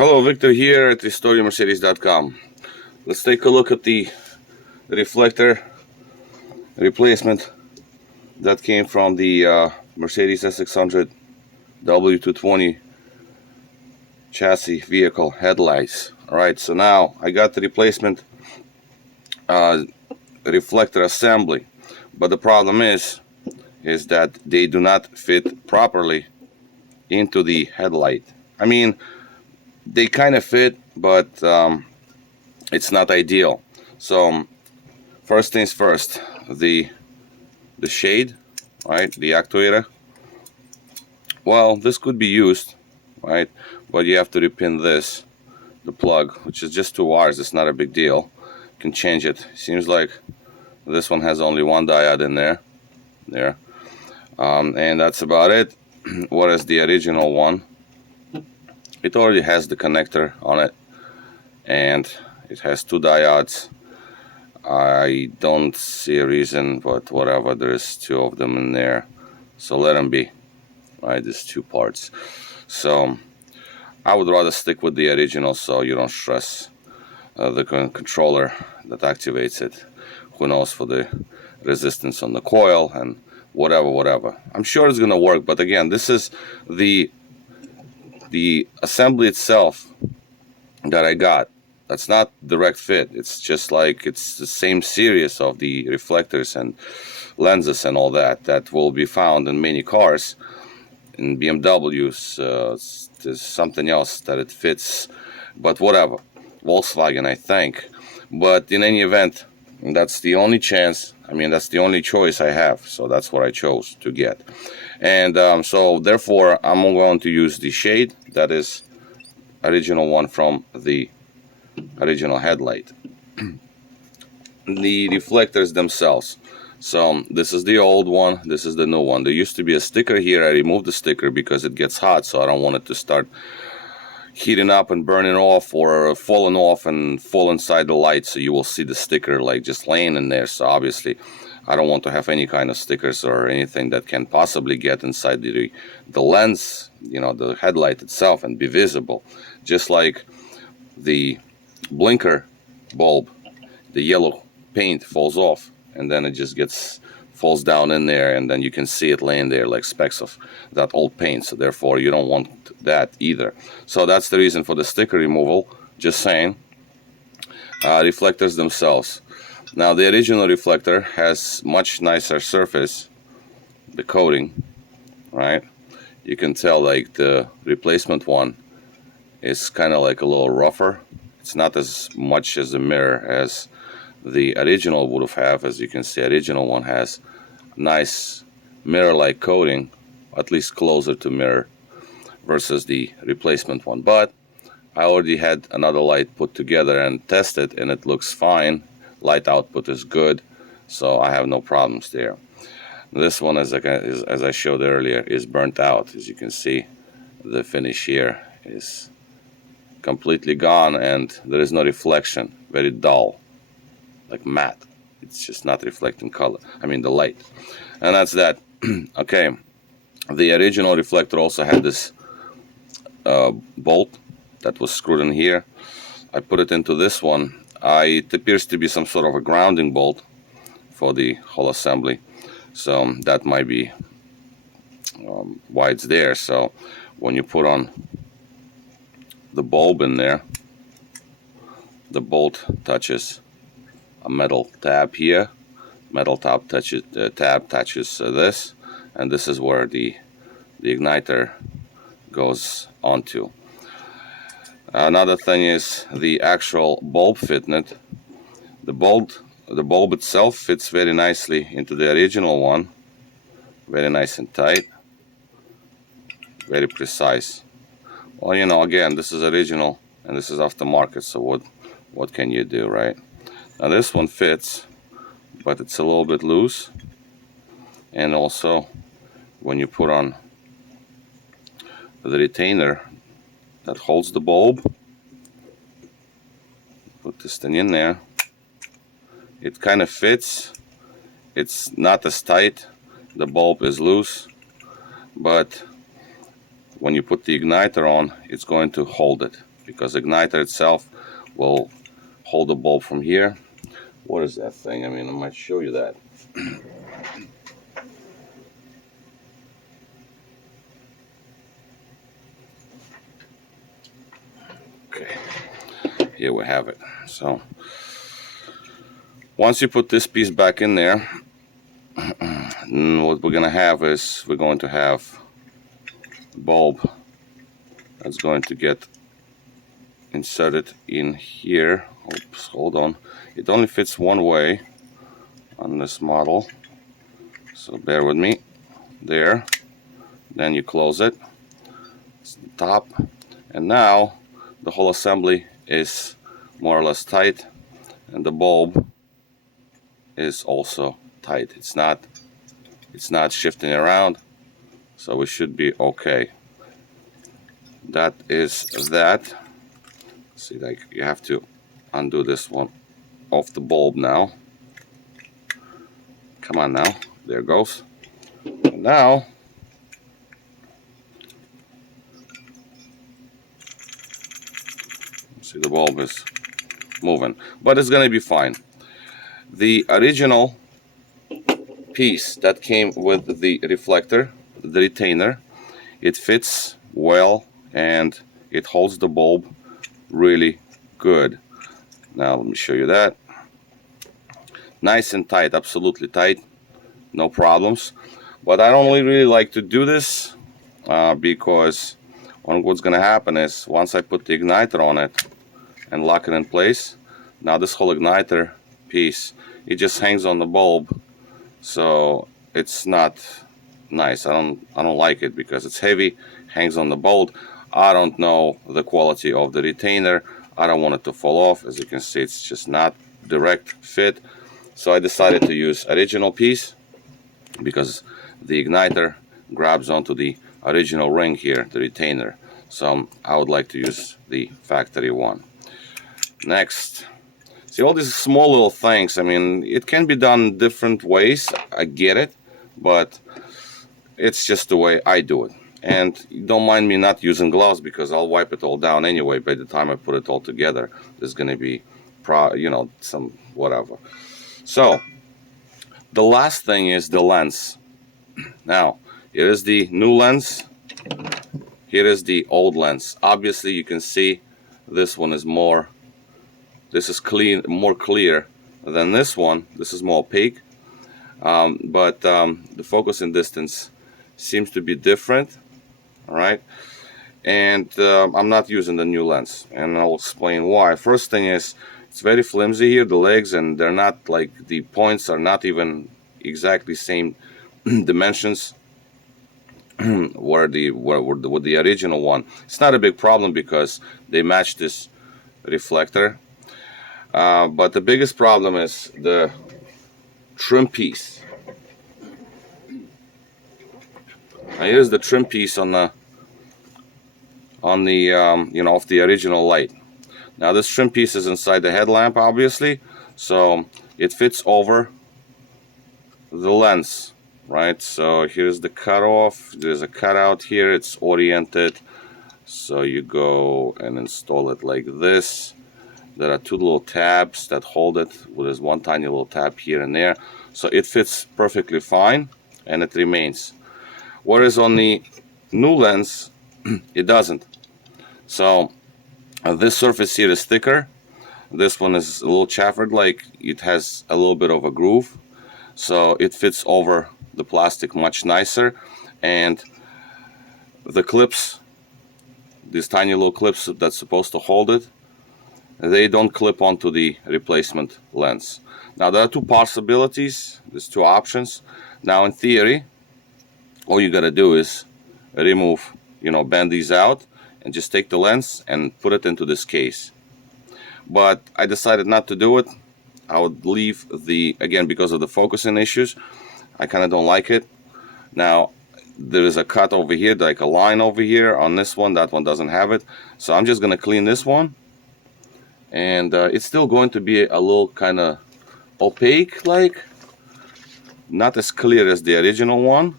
Hello, Victor here at RestoreYourMercedes.com. Let's take a look at the reflector replacement that came from the Mercedes S600 W220 chassis vehicle headlights. Alright, so now I got the replacement reflector assembly, but the problem is that they do not fit properly into the headlight. I mean, they kind of fit, but it's not ideal. So first things first, the shade, right, the actuator, well, this could be used, right, but you have to repin this, the plug, which is just 2 wires. It's not a big deal. You can change it. Seems like this one has only 1 diode in there, and that's about it. Whereas the original one, it already has the connector on it, and it has 2 diodes. I don't see a reason, but whatever, there's 2 of them in there, so let them be, right? There's 2 parts. So I would rather stick with the original so you don't stress the controller that activates it. Who knows for the resistance on the coil and whatever. I'm sure it's gonna work, but again, this is the assembly itself that I got. That's not direct fit. It's just like it's the same series of the reflectors and lenses and all that will be found in many cars. In BMWs, there's something else that it fits, but whatever. Volkswagen, I think. But in any event, that's the only chance. I mean, that's the only choice I have. So that's what I chose to get. And so therefore, I'm going to use the shade. That is original one from the original headlight. The reflectors themselves, so this is the old one, this is the new one. There used to be a sticker here. I removed the sticker because it gets hot, so I don't want it to start heating up and burning off or falling off and fall inside the light, so you will see the sticker like just laying in there. So obviously I don't want to have any kind of stickers or anything that can possibly get inside the lens, you know, the headlight itself, and be visible. Just like the blinker bulb, the yellow paint falls off and then it just falls down in there, and then you can see it laying there like specks of that old paint. So therefore you don't want that either. So that's the reason for the sticker removal, just saying. Reflectors themselves, now the original reflector has much nicer surface, the coating, right? You can tell like the replacement one is kind of like a little rougher. It's not as much as a mirror as the original would have. As you can see, original one has nice mirror-like coating, at least closer to mirror, versus the replacement one. But I already had another light put together and tested, and it looks fine. Light output is good, so I have no problems there. This one, as I showed earlier, is burnt out. As you can see, the finish here is completely gone, and there is no reflection. Very dull, like matte. It's just not reflecting color, I mean the light. And that's that. Okay, the original reflector also had this bolt that was screwed in here. I put it into this one. It appears to be some sort of a grounding bolt for the whole assembly, so that might be why it's there. So when you put on the bulb in there, the bolt touches a metal tab here. Metal tab touches this, and this is where the igniter goes onto. Another thing is the actual bulb fitment. The bulb itself fits very nicely into the original one. Very nice and tight. Very precise. Well, you know, again, this is original and this is aftermarket, so what can you do, right? Now this one fits, but it's a little bit loose. And also, when you put on the retainer that holds the bulb, put this thing in there, it kind of fits. It's not as tight. The bulb is loose, but when you put the igniter on, it's going to hold it because the igniter itself will hold the bulb from here. What is that thing? I mean, I might show you that. Okay, here we have it. So once you put this piece back in there, what we're gonna have is we're going to have bulb that's going to get inserted in here. Oops, hold on. It only fits one way on this model, so bear with me. There, then you close it. It's the top, and now the whole assembly is more or less tight, and the bulb is also tight. It's not shifting around, so we should be okay. That is that. See, like, you have to undo this one off the bulb now. Come on now, there it goes. And now see, the bulb is moving, but it's gonna be fine. The original piece that came with the reflector, the retainer, it fits well and it holds the bulb really good. Now let me show you that. Nice and tight, absolutely tight, no problems. But I don't really like to do this because what's gonna happen is once I put the igniter on it and lock it in place, now this whole igniter piece, it just hangs on the bulb, so it's not nice. I don't like it because it's heavy, hangs on the bolt. I don't know the quality of the retainer. I don't want it to fall off. As you can see, it's just not direct fit. So I decided to use original piece because the igniter grabs onto the original ring here, the retainer. So I would like to use the factory one. Next, see all these small little things. I mean, it can be done different ways. I get it, but it's just the way I do it. And don't mind me not using gloves because I'll wipe it all down anyway. By the time I put it all together, there's going to be, some whatever. So the last thing is the lens. Now, here is the new lens. Here is the old lens. Obviously, you can see this one is more. This is clean, more clear than this one. This is more opaque, but the focusing distance seems to be different. All right, and I'm not using the new lens, and I'll explain why. First thing is, it's very flimsy here, the legs, and they're not like, the points are not even exactly same dimensions with the original one. It's not a big problem because they match this reflector, but the biggest problem is the trim piece. Now here's the trim piece on the of the original light. Now this trim piece is inside the headlamp, obviously, so it fits over the lens, right? So here's the cutoff. There's a cutout here. It's oriented, so you go and install it like this. There are two little tabs that hold it. Well, there's one tiny little tab here and there, so it fits perfectly fine and it remains. Whereas on the new lens, it doesn't. So this surface here is thicker. This one is a little chamfered, like it has a little bit of a groove, so it fits over the plastic much nicer. And the clips, these tiny little clips that's supposed to hold it, they don't clip onto the replacement lens. Now there are two possibilities. There's two options. Now in theory, all you gotta do is remove, bend these out and just take the lens and put it into this case. But I decided not to do it. I would leave again, because of the focusing issues, I kind of don't like it. Now there is a cut over here, like a line over here on this one. That one doesn't have it, so I'm just gonna clean this one, and it's still going to be a little kind of opaque, like not as clear as the original one,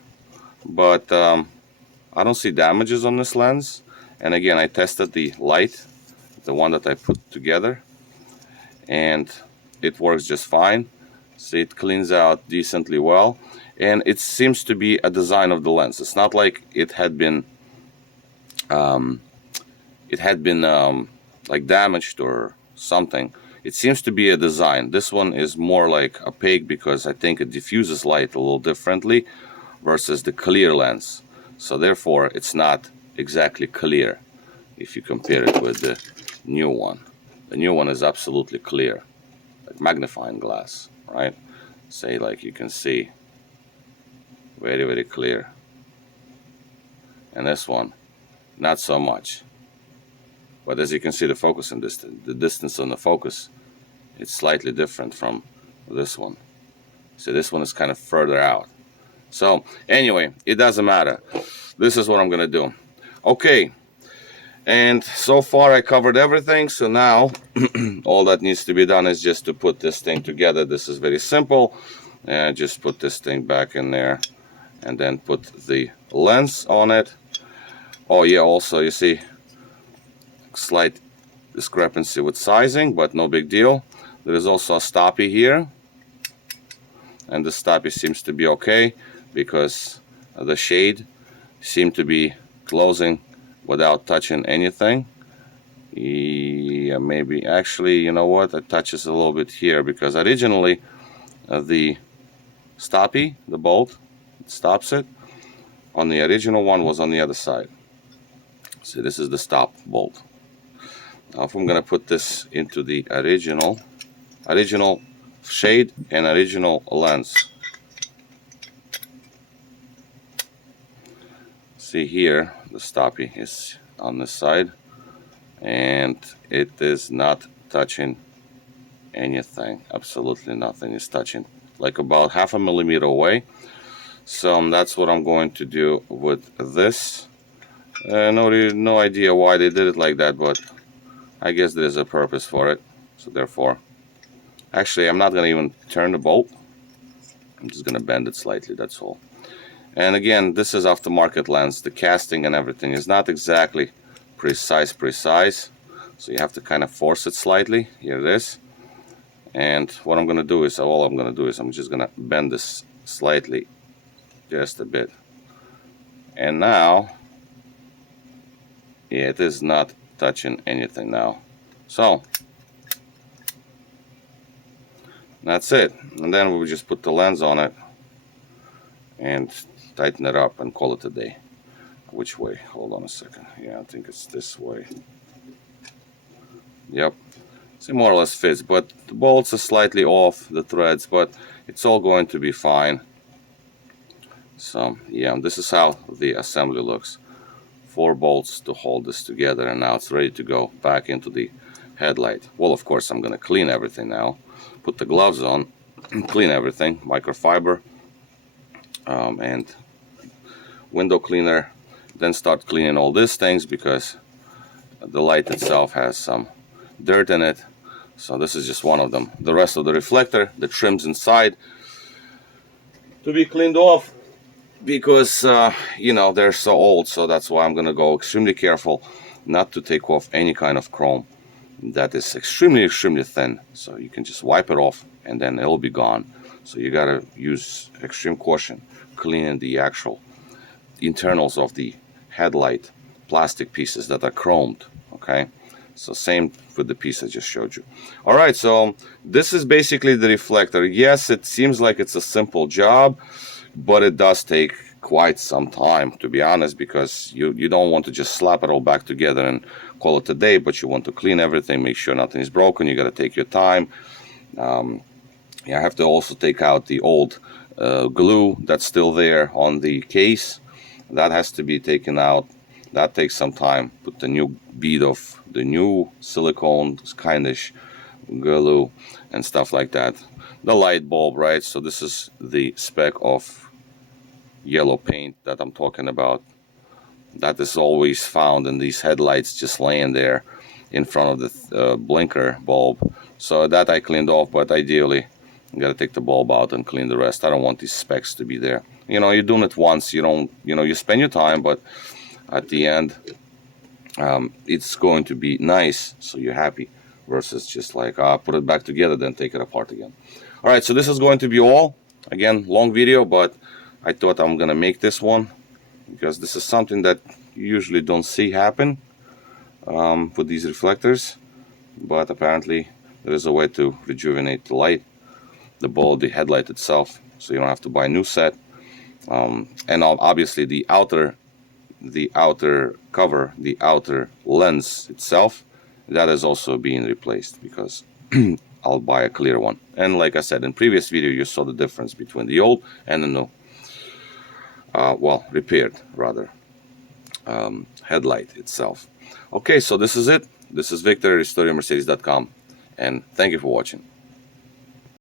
but I don't see damages on this lens. And again, I tested the light the one that I put together, and it works just fine. See, it cleans out decently well, and it seems to be a design of the lens. It's not like it had been like damaged or something. It seems to be a design. This one is more like opaque because I think it diffuses light a little differently versus the clear lens. So therefore, it's not exactly clear if you compare it with the new one. The new one is absolutely clear, like magnifying glass, right? Say, like you can see, very, very clear. And this one, not so much. But as you can see, the focusing distance, the distance on the focus, it's slightly different from this one. So this one is kind of further out. So anyway, it doesn't matter. This is what I'm gonna do. Okay, and so far I covered everything. So now all that needs to be done is just to put this thing together. This is very simple. And just put this thing back in there and then put the lens on it. Oh yeah, also you see slight discrepancy with sizing, but no big deal. There is also a stoppie here, and the stoppie seems to be okay because the shade seemed to be closing without touching anything. Yeah, maybe actually, you know what, it touches a little bit here because originally the stoppie, the bolt, stops it, on the original one was on the other side. So this is the stop bolt. Now if I'm gonna put this into the original shade and original lens, see here the stoppie is on this side and it is not touching anything. Absolutely nothing is touching, like about 0.5 millimeter away. So that's what I'm going to do with this. No idea why they did it like that, but I guess there's a purpose for it. So therefore, actually I'm not gonna even turn the bolt. I'm just gonna bend it slightly, that's all. And again, this is aftermarket lens. The casting and everything is not exactly precise. So you have to kind of force it slightly. Here it is. And what I'm gonna do is, all I'm gonna do is I'm just gonna bend this slightly, just a bit. And now, yeah, it is not touching anything now. So that's it. And then we'll just put the lens on it and tighten it up and call it a day. Which way? Hold on a second. Yeah, I think it's this way. Yep. So more or less fits, but the bolts are slightly off, the threads, but it's all going to be fine. So yeah, this is how the assembly looks. 4 bolts to hold this together, and now it's ready to go back into the headlight. Well, of course, I'm gonna clean everything now. Put the gloves on, clean everything, microfiber and window cleaner. Then start cleaning all these things because the light itself has some dirt in it. So this is just one of them. The rest of the reflector, the trims inside, to be cleaned off because you know, they're so old. So that's why I'm gonna go extremely careful not to take off any kind of chrome that is extremely thin. So you can just wipe it off and then it'll be gone. So you gotta use extreme caution cleaning the actual internals of the headlight plastic pieces that are chromed. Okay, so same with the piece I just showed you. All right, so this is basically the reflector. Yes, it seems like it's a simple job, but it does take quite some time, to be honest, because you don't want to just slap it all back together and call it a day, but you want to clean everything, make sure nothing is broken. You got to take your time. Yeah, I have to also take out the old glue that's still there on the case. That has to be taken out. That takes some time. Put the new bead of the new silicone kindish glue and stuff like that. The light bulb, right? So this is the speck of yellow paint that I'm talking about. That is always found in these headlights, just laying there in front of the blinker bulb. So that I cleaned off, but ideally you gotta take the bulb out and clean the rest. I don't want these specks to be there. You know, you're doing it once, you don't, you know, you spend your time, but at the end it's going to be nice, so you're happy, versus just like put it back together then take it apart again. All right, so this is going to be all. Again, long video, but I thought I'm gonna make this one because this is something that you usually don't see happen with these reflectors, but apparently there is a way to rejuvenate the light, the bulb, the headlight itself, so you don't have to buy a new set. And obviously the outer cover, the outer lens itself, that is also being replaced because I'll buy a clear one. And like I said in previous video, you saw the difference between the old and the new, well, repaired rather, headlight itself. Okay, so this is it. This is Victor, RestoreYourMercedes.com, and thank you for watching.